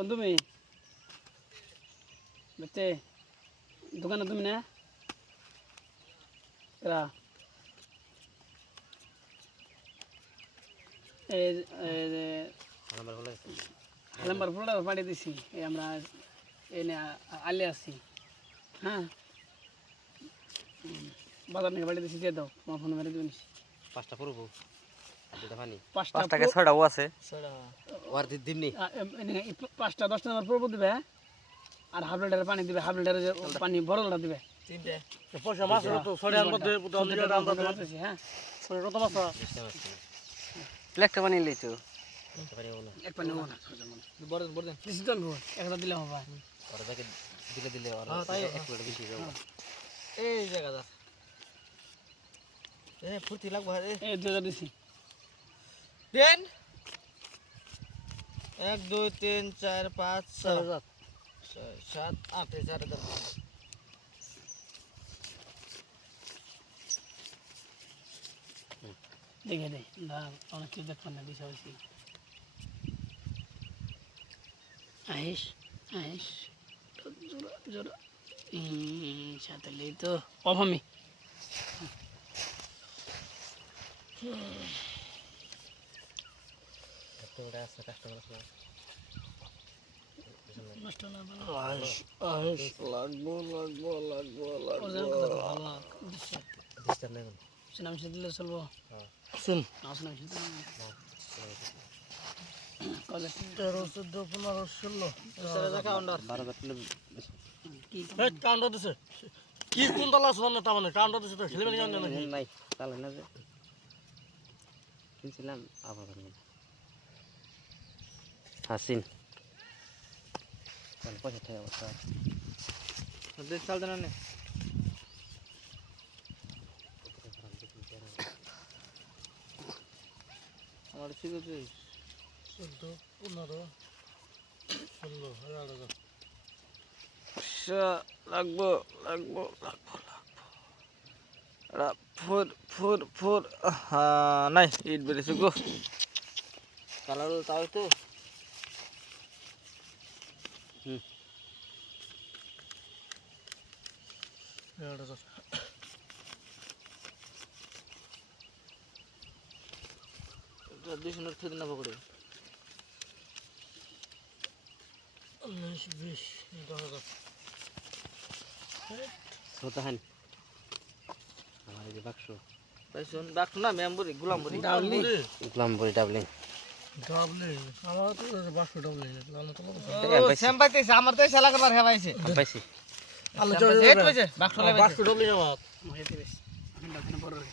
কোন তুমি বেতে দোকানে তুমি না এরা নাম্বার ফোনটা পাঠিয়ে দিছি এই আমরা এনে আলে আছি হ্যাঁ বাজার থেকে পাঠিয়ে দিছি দিয়ে দাও তোমার ফোন মেরে দিবেন 5টা পুরো পানি 5 টাকা 6টা ও আছে 6টা ওর দিমনি 5টা 10টা নাম্বার পড়বো দিবে আর হাফ লিটারের পানি দিবে হাফ লিটারের যে পানি বড়টা দিবে তিনটে পয়সা মাছ তো 6টার মধ্যে মারতেছি হ্যাঁ কত মাছ প্লেটটা বানিয়ে লইছো এক পানি হবো না বড় বড় দেন দিছি তো আমি একটা দিলে হবে ওর থেকে দিলে ওর এক প্লেট বেশি যাবে এই জায়গা দা এ ফুর্তি লাগবে এই দুটো দিছি দেন 1 2 3 4 5 6 7 8 4 10 দেখে দে না অনেক কিছু দেখবেন না দিশা হয়েছি আয়েস আয়েস জোরা জোরা সাথে লেই তো অভামি একটা আছে কাস্টমার আছে নষ্ট না আইস আইস লাগবো ডিস্টার্ব নেই সিনাম সে দিলে চলবো শুন না সিনাম সে দিলে কত 13 14 15 16 টাকা কাউন্টার 12 প্লেট কি এই কাউন্টার দিছে কি কোন তালা আছে না তা মানে কাউন্টার দিছে তো খেলে মানে জানেন নাকি নাই তাহলে না যে কিনছিলাম আবার বানিয়ে হাসিন কোন পয়সা টাকা বসা দেখ চাল দেন না আমার ঠিক আছে 14 15 16 লাগবো ফোর নাই ইট বেরিয়েছে গো কালার তাও তো দিশনের থেকে না পকড়ে 19 20 10,000 সোতাহান আমার এই যে বাক্স পাইছন বাক্স না মেমবুরি গুলামবুরি গুলামবুরি ডাবলিং আমার তো বাক্স ডাবলিং লানো তো পাইছি। সেম পাইতেছে আমার তো শালা করবার হেবাইছে আমি পাইছি আলো চলে বাক্স ডাবলিং আমার মহিতে বেশ এখন ডাক্তার বড় রে